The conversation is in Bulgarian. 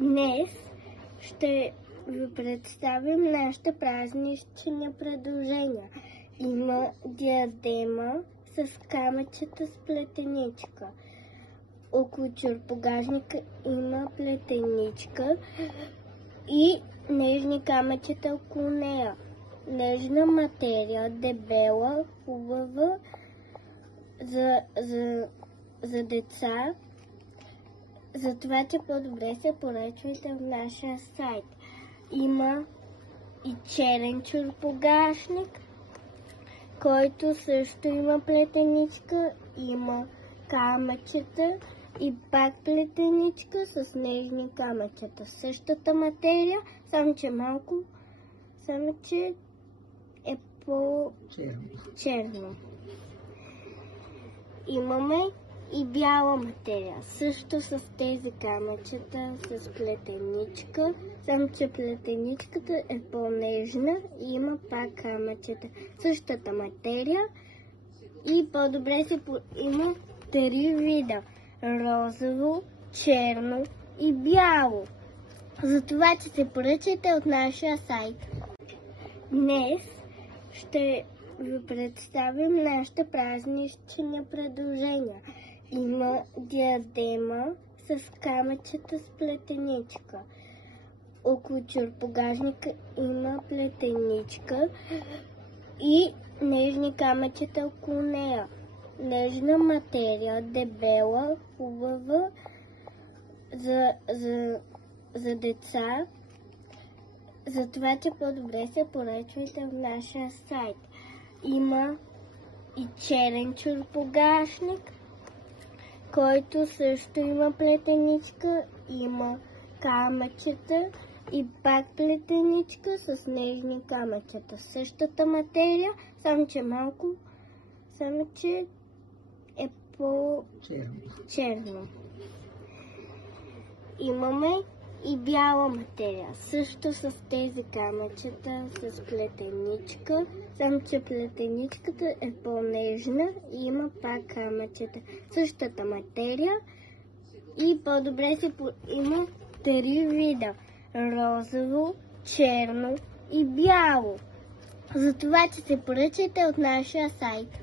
Днес ще ви представим нашите празнични предложения. Има диадема с камъчета с плетеничка. Около чорапогажника има плетеничка и нежни камъчета около нея. Нежна материя, дебела, хубава за деца. Затова, че по-добре се поръчвайте в нашия сайт. Има и черен чорапогашник, който също има плетеничка, има камъчета и пак плетеничка с нежни камъчета. Същата материя, само че е по-черно. Имаме и бяла материя, също с тези камъчета, с плетеничка, само че плетеничката е по-нежна и има пак камъчета. Същата материя и по-добре има 3 вида – розово, черно и бяло. Затова, че се поръчате от нашия сайт. Днес ще ви представим нашите празнични предложения. Има диадема с камъчета с плетеничка. Около чорапогажника има плетеничка и нежни камъчета около нея. Нежна материя, дебела, хубава за деца. Затова, че по-добре се поръчвайте в нашия сайт. Има и черен чорапогашник, който също има плетеничка, има камъчета и пак плетеничка с нежни камъчета. Същата материя, само че е по-черно. Имаме и бяла материя, също с тези камъчета, с плетеничка, само че плетеничката е по-нежна и има пак камъчета. Същата материя и по-добре има 3 вида – розово, черно и бяло. Затова, че се поръчате от нашия сайт.